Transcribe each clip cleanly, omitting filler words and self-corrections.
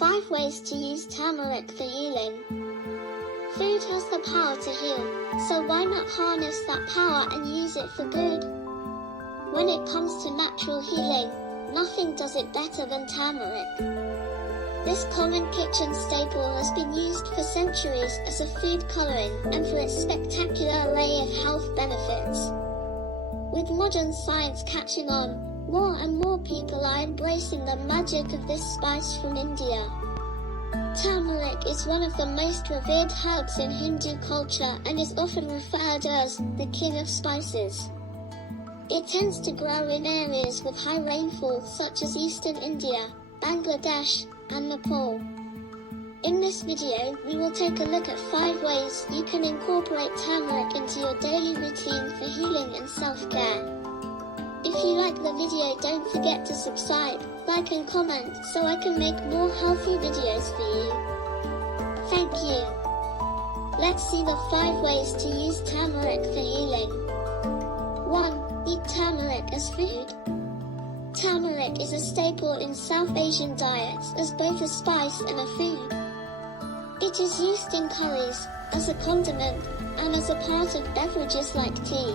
5 ways to use turmeric for healing. Food has the power to heal, so why not harness that power and use it for good? When it comes to natural healing, nothing does it better than turmeric. This common kitchen staple has been used for centuries as a food coloring and for its spectacular array of health benefits. With modern science catching on, more and more people are embracing the magic of this spice from India. Turmeric is one of the most revered herbs in Hindu culture and is often referred as the king of spices. It tends to grow in areas with high rainfall such as eastern India, Bangladesh, and Nepal. In this video, we will take a look at 5 ways you can incorporate turmeric into your daily routine for healing and self-care. If you like the video, don't forget to subscribe, like and comment so I can make more healthy videos for you. Thank you. Let's see the 5 ways to use turmeric for healing. 1. Eat turmeric as food. Turmeric is a staple in South Asian diets as both a spice and a food. It is used in curries, as a condiment, and as a part of beverages like tea.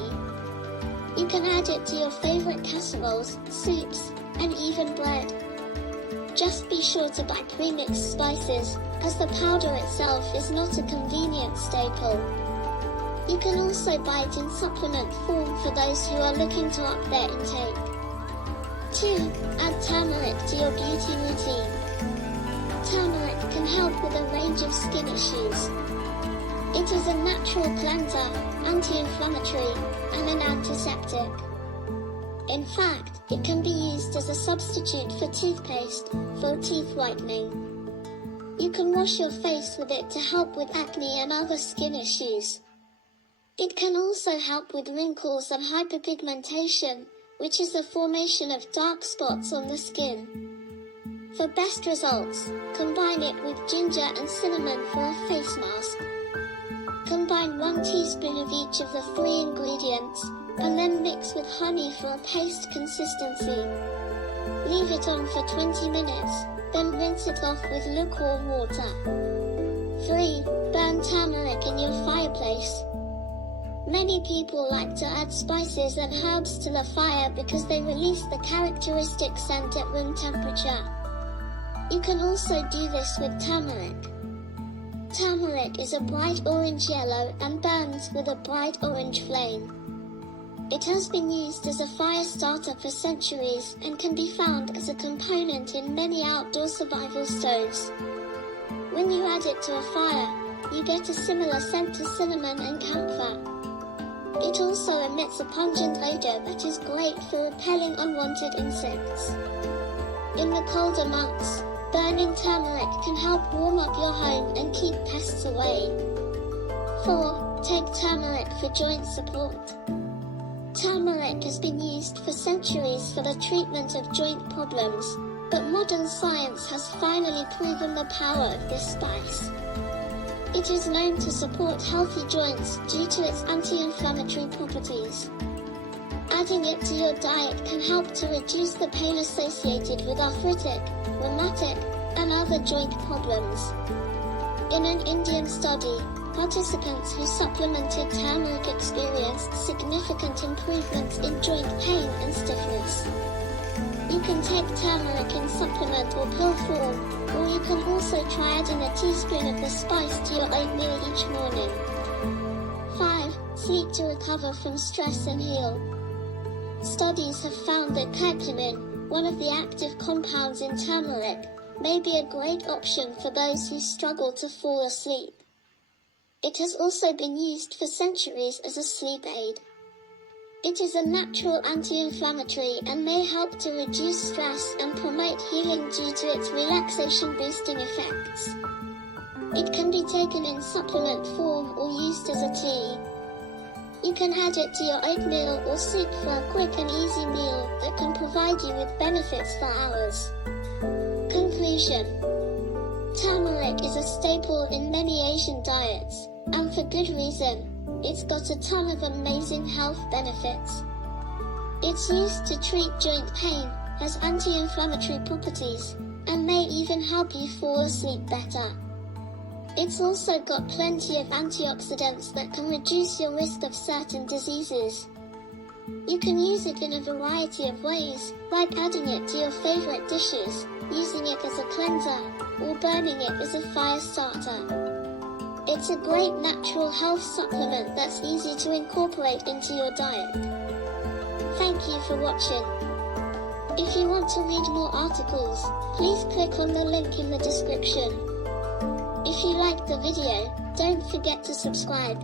You can add it to your favorite casseroles, soups, and even bread. Just be sure to buy pre-mixed spices, as the powder itself is not a convenient staple. You can also buy it in supplement form for those who are looking to up their intake. 2. Add turmeric to your beauty routine. Turmeric can help with a range of skin issues. It is a natural cleanser, anti-inflammatory, and an antiseptic. In fact, it can be used as a substitute for toothpaste, for teeth whitening. You can wash your face with it to help with acne and other skin issues. It can also help with wrinkles and hyperpigmentation, which is the formation of dark spots on the skin. For best results, combine it with ginger and cinnamon for a face mask. Combine 1 teaspoon of each of the 3 ingredients, and then mix with honey for a paste consistency. Leave it on for 20 minutes, then rinse it off with lukewarm water. 3. Burn turmeric in your fireplace. Many people like to add spices and herbs to the fire because they release the characteristic scent at room temperature. You can also do this with turmeric. Turmeric is a bright orange yellow and burns with a bright orange flame. It has been used as a fire starter for centuries and can be found as a component in many outdoor survival stoves. When you add it to a fire, you get a similar scent to cinnamon and camphor. It also emits a pungent odor that is great for repelling unwanted insects. In the colder months, burning turmeric can help warm up your home and keep pests away. 4. Take turmeric for joint support. Turmeric has been used for centuries for the treatment of joint problems, but modern science has finally proven the power of this spice. It is known to support healthy joints due to its anti-inflammatory properties. Adding it to your diet can help to reduce the pain associated with arthritic, rheumatic, and other joint problems. In an Indian study, participants who supplemented turmeric experienced significant improvements in joint pain and stiffness. You can take turmeric in supplement or pill form, or you can also try adding a teaspoon of the spice to your oatmeal each morning. 5. Sleep to recover from stress and heal. Studies have found that curcumin, one of the active compounds in turmeric, may be a great option for those who struggle to fall asleep. It has also been used for centuries as a sleep aid. It is a natural anti-inflammatory and may help to reduce stress and promote healing due to its relaxation-boosting effects. It can be taken in supplement form or used as a tea. You can add it to your oatmeal or soup for a quick and easy meal that can provide you with benefits for hours. Conclusion. Turmeric is a staple in many Asian diets, and for good reason. It's got a ton of amazing health benefits. It's used to treat joint pain, has anti-inflammatory properties, and may even help you fall asleep better. It's also got plenty of antioxidants that can reduce your risk of certain diseases. You can use it in a variety of ways, like adding it to your favorite dishes, using it as a cleanser, or burning it as a fire starter. It's a great natural health supplement that's easy to incorporate into your diet. Thank you for watching. If you want to read more articles, please click on the link in the description. If you liked the video, don't forget to subscribe.